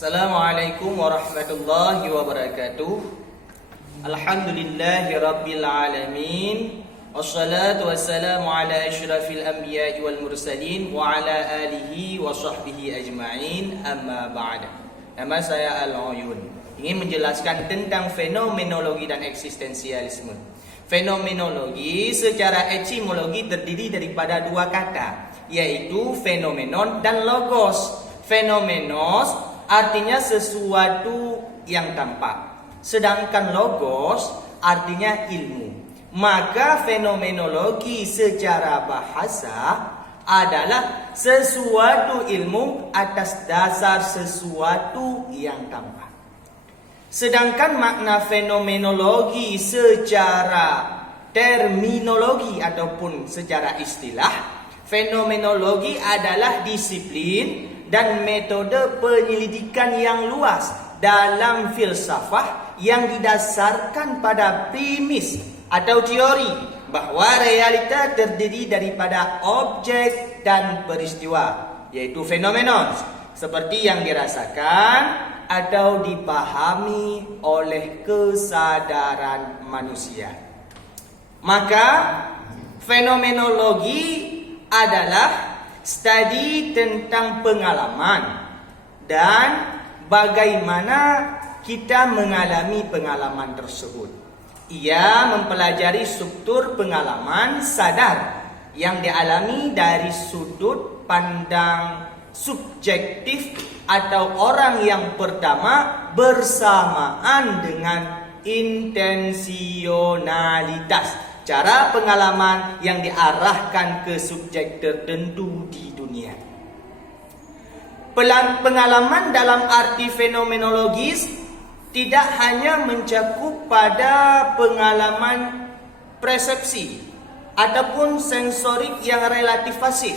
Assalamualaikum warahmatullahi wabarakatuh. Alhamdulillahi rabbil alamin. Wassalatu wassalamu ala asyrafil anbiya'i wal mursalin wa ala alihi wa sahbihi ajma'in, amma ba'da. Nama saya Al-Uyun, ingin menjelaskan tentang fenomenologi dan eksistensialisme. Fenomenologi secara etimologi terdiri daripada dua kata, yaitu fenomenon dan logos. Fenomenos artinya sesuatu yang tampak, sedangkan logos artinya ilmu. Maka fenomenologi secara bahasa adalah sesuatu ilmu atas dasar sesuatu yang tampak. Sedangkan makna fenomenologi secara terminologi ataupun secara istilah, fenomenologi adalah disiplin dan metode penyelidikan yang luas dalam filsafah yang didasarkan pada premis atau teori bahwa realita terdiri daripada objek dan peristiwa, yaitu fenomenon, seperti yang dirasakan atau dipahami oleh kesadaran manusia. Maka fenomenologi adalah studi tentang pengalaman dan bagaimana kita mengalami pengalaman tersebut. Ia mempelajari struktur pengalaman sadar yang dialami dari sudut pandang subjektif atau orang yang pertama bersamaan dengan intensionalitas, cara pengalaman yang diarahkan ke subjek tertentu di dunia. Pengalaman dalam arti fenomenologis tidak hanya mencakup pada pengalaman persepsi ataupun sensorik yang relatif pasif,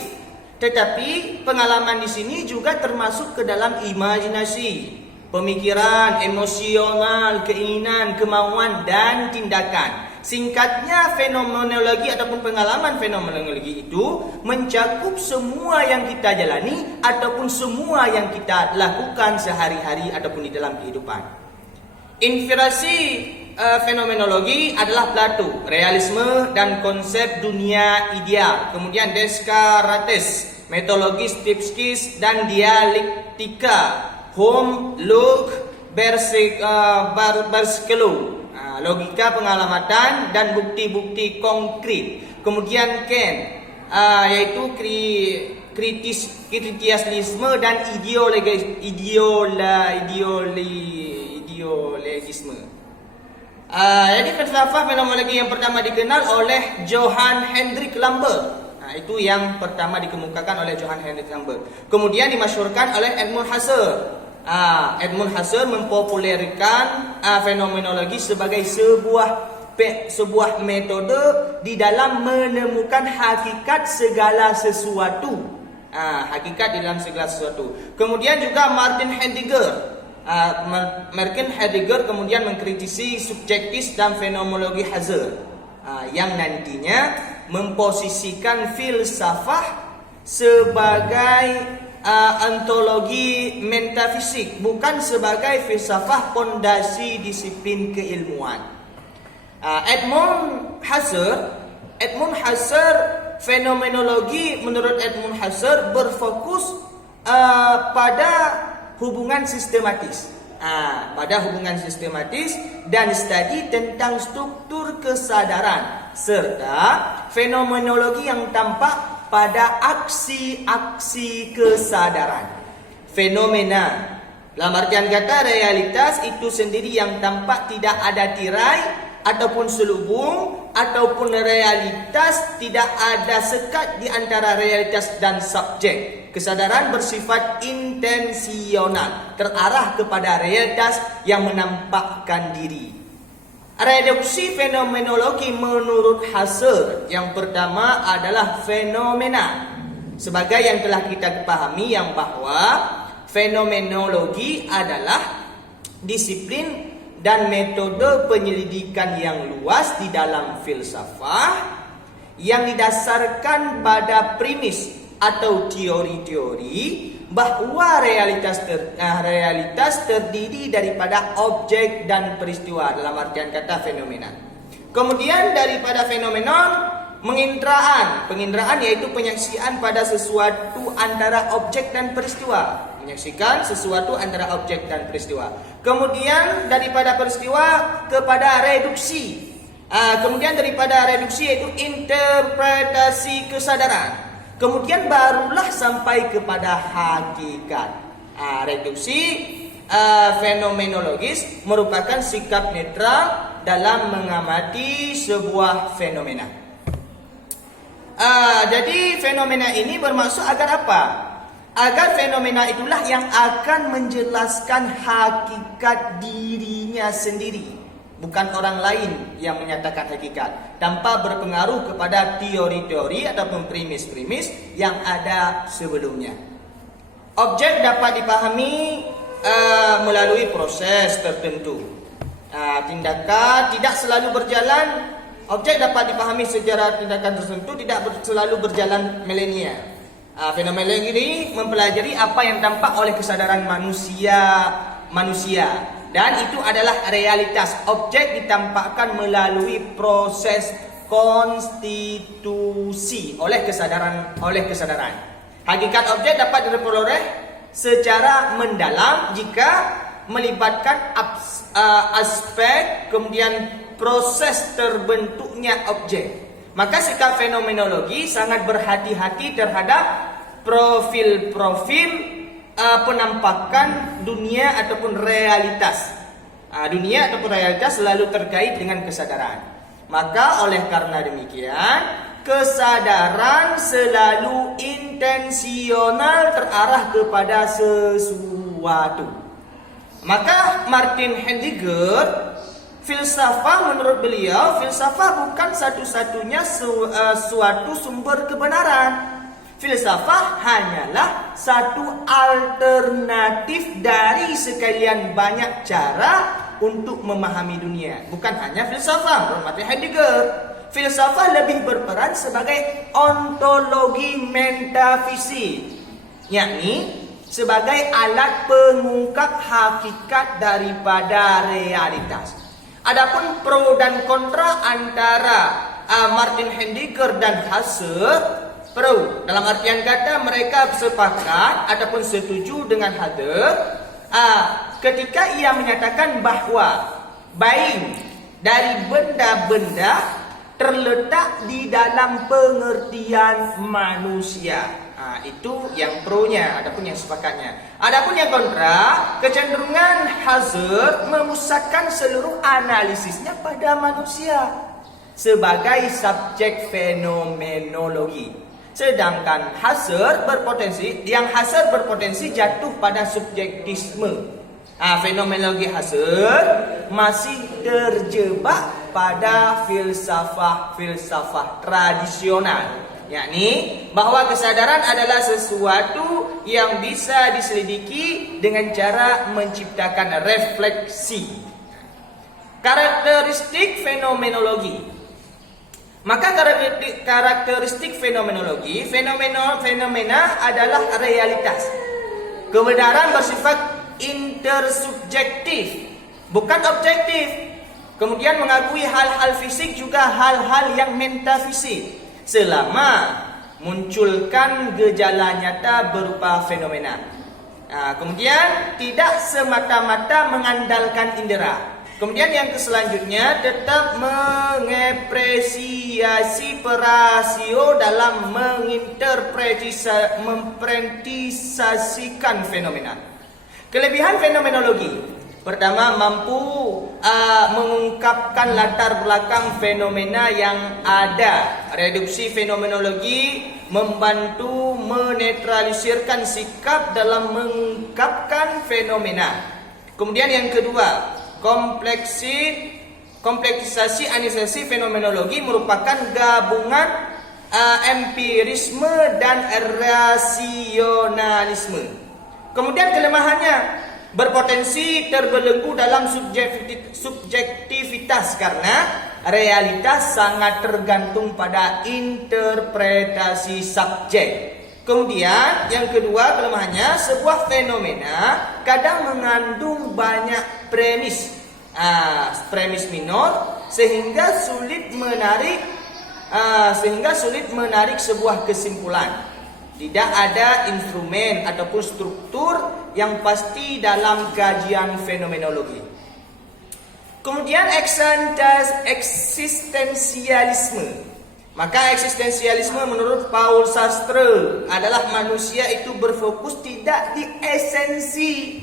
tetapi pengalaman di sini juga termasuk ke dalam imajinasi, pemikiran, emosional, keinginan, kemauan, dan tindakan. Singkatnya, fenomenologi ataupun pengalaman fenomenologi itu mencakup semua yang kita jalani ataupun semua yang kita lakukan sehari-hari ataupun di dalam kehidupan. Inspirasi fenomenologi adalah Plato, realisme dan konsep dunia ideal. Kemudian Descartes, metodologi Stipskis dan dialektika. Home, Locke, Berskelo, logika pengalamatan dan bukti-bukti konkret. Kemudian Kant, yaitu kritiasisme dan ideologisme. Jadi filsafat fenomenologi yang pertama dikenal oleh Johann Hendrik Lambert. Itu yang pertama dikemukakan oleh Johann Hendrik Lambert. Kemudian dimasyhurkan oleh Edmund Husserl. Edmund Husserl mempopulerkan fenomenologi sebagai sebuah metode di dalam menemukan hakikat segala sesuatu. Hakikat di dalam segala sesuatu. Kemudian juga Martin Heidegger kemudian mengkritisi subjektis dan fenomenologi Husserl, yang nantinya memposisikan filsafah sebagai ontologi metafisik, bukan sebagai filsafah pondasi disiplin keilmuan. Edmund Husserl, fenomenologi menurut Edmund Husserl berfokus pada hubungan sistematis. Pada hubungan sistematis dan studi tentang struktur kesadaran serta fenomenologi yang tampak pada aksi-aksi kesadaran. Fenomena dalam artian kata realitas itu sendiri yang tampak, tidak ada tirai ataupun selubung, ataupun realitas tidak ada sekat di antara realitas dan subjek. Kesadaran bersifat intensional, terarah kepada realitas yang menampakkan diri. Reduksi fenomenologi menurut Husserl yang pertama adalah fenomena. Sebagai yang telah kita pahami yang bahwa fenomenologi adalah disiplin dan metode penyelidikan yang luas di dalam filsafah yang didasarkan pada premis atau teori-teori bahwa realitas terdiri daripada objek dan peristiwa dalam artian kata fenomena. Kemudian daripada fenomenon, penginderaan yaitu penyaksian pada sesuatu antara objek dan peristiwa. Menyaksikan sesuatu antara objek dan peristiwa. Kemudian daripada peristiwa kepada reduksi. Kemudian daripada reduksi yaitu interpretasi kesadaran. Kemudian barulah sampai kepada hakikat. Reduksi fenomenologis merupakan sikap netral dalam mengamati sebuah fenomena. Jadi fenomena ini bermaksud agar apa? Agar fenomena itulah yang akan menjelaskan hakikat dirinya sendiri, bukan orang lain yang menyatakan hakikat, tanpa berpengaruh kepada teori-teori ataupun premis-premis yang ada sebelumnya. Objek dapat dipahami melalui proses tertentu. Tindakan tidak selalu berjalan. Objek dapat dipahami secara tindakan tertentu, tidak selalu berjalan milenia. Fenomena ini mempelajari apa yang tampak oleh kesadaran manusia dan itu adalah realitas. Objek ditampakkan melalui proses konstitusi oleh kesadaran. Hakikat objek dapat diperoleh secara mendalam jika melibatkan aspek kemudian proses terbentuknya objek. Maka sikap fenomenologi sangat berhati-hati terhadap profil-profil penampakan dunia ataupun realitas. Dunia ataupun realitas selalu terkait dengan kesadaran. Maka oleh karena demikian, kesadaran selalu intensional terarah kepada sesuatu. Maka Martin Heidegger, filsafah menurut beliau, filsafah bukan satu-satunya suatu sumber kebenaran. Filsafah hanyalah satu alternatif dari sekalian banyak cara untuk memahami dunia. Bukan hanya filsafah, menurut Martin Heidegger. Filsafah lebih berperan sebagai ontologi metafisik, yakni sebagai alat pengungkap hakikat daripada realitas. Adapun pro dan kontra antara Martin Heidegger dan Husserl, pro dalam artian kata mereka sepakat ataupun setuju dengan Heidegger ketika ia menyatakan bahawa being dari benda-benda terletak di dalam pengertian manusia. Itu yang pro-nya, adapun yang sepakatnya. Adapun yang kontra, kecenderungan Husserl memusatkan seluruh analisisnya pada manusia sebagai subjek fenomenologi. Sedangkan Husserl berpotensi jatuh pada subjektisme. Fenomenologi Husserl masih terjebak pada filsafah tradisional, yakni bahwa kesadaran adalah sesuatu yang bisa diselidiki dengan cara menciptakan refleksi. Karakteristik fenomenologi. Maka karakteristik fenomenologi, fenomena adalah realitas. Kebenaran bersifat intersubjektif, bukan objektif. Kemudian mengakui hal-hal fisik juga hal-hal yang metafisik, selama munculkan gejala nyata berupa fenomena. Kemudian tidak semata-mata mengandalkan indera. Kemudian yang selanjutnya tetap mengapresiasi perasio dalam mempretisasikan fenomena. Kelebihan fenomenologi: pertama, mampu mengungkapkan latar belakang fenomena yang ada. Reduksi fenomenologi membantu menetralisirkan sikap dalam mengungkapkan fenomena. Kemudian yang kedua, kompleksisasi analisasi fenomenologi merupakan gabungan empirisme dan rasionalisme. Kemudian kelemahannya, berpotensi terbelenggu dalam subjektivitas karena realitas sangat tergantung pada interpretasi subjek. Kemudian yang kedua kelemahannya, sebuah fenomena kadang mengandung banyak premis, premis minor sehingga sulit menarik sebuah kesimpulan. Tidak ada instrumen ataupun struktur yang pasti dalam kajian fenomenologi. Kemudian eksistensialisme. Maka eksistensialisme menurut Paul Sartre adalah manusia itu berfokus tidak di esensi,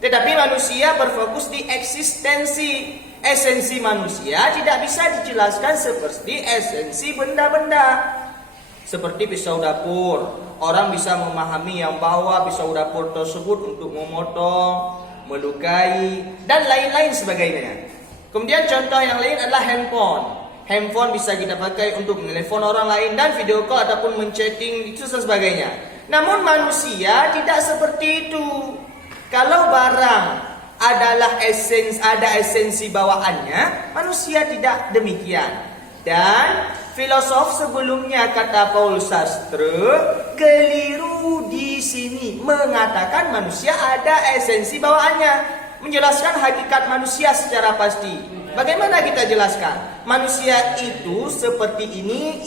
tetapi manusia berfokus di eksistensi. Esensi manusia tidak bisa dijelaskan seperti esensi benda-benda. Seperti pisau dapur, orang bisa memahami yang bawa pisau dapur tersebut untuk memotong, melukai, dan lain-lain sebagainya. Kemudian contoh yang lain adalah handphone. Handphone bisa kita pakai untuk menelepon orang lain dan video call ataupun menchatting itu dan sebagainya. Namun manusia tidak seperti itu. Kalau barang adalah ada esensi bawaannya, manusia tidak demikian. Dan filosof sebelumnya, kata Paul Sartre, keliru di sini mengatakan manusia ada esensi bawaannya, menjelaskan hakikat manusia secara pasti. Bagaimana kita jelaskan? Manusia itu seperti ini,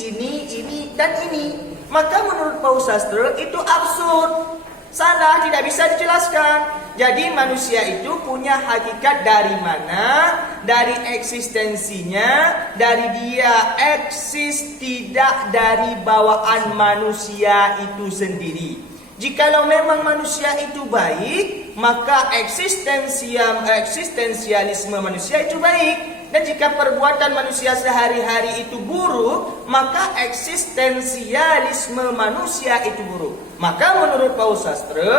dan ini. Maka menurut Paul Sartre itu absurd. Salah, tidak bisa dijelaskan. Jadi manusia itu punya hakikat dari mana? Dari eksistensinya, dari dia eksis, tidak dari bawaan manusia itu sendiri. Jikalau memang manusia itu baik, maka eksistensialisme manusia itu baik. Dan jika perbuatan manusia sehari-hari itu buruk, maka eksistensialisme manusia itu buruk. Maka menurut Paul Sartre,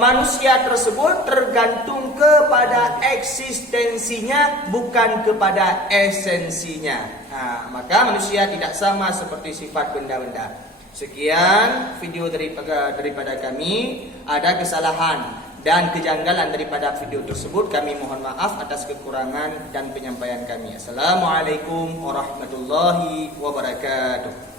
manusia tersebut tergantung kepada eksistensinya, bukan kepada esensinya. Maka manusia tidak sama seperti sifat benda-benda. Sekian video daripada kami. Ada kesalahan dan kejanggalan daripada video tersebut, kami mohon maaf atas kekurangan dan penyampaian kami. Assalamualaikum warahmatullahi wabarakatuh.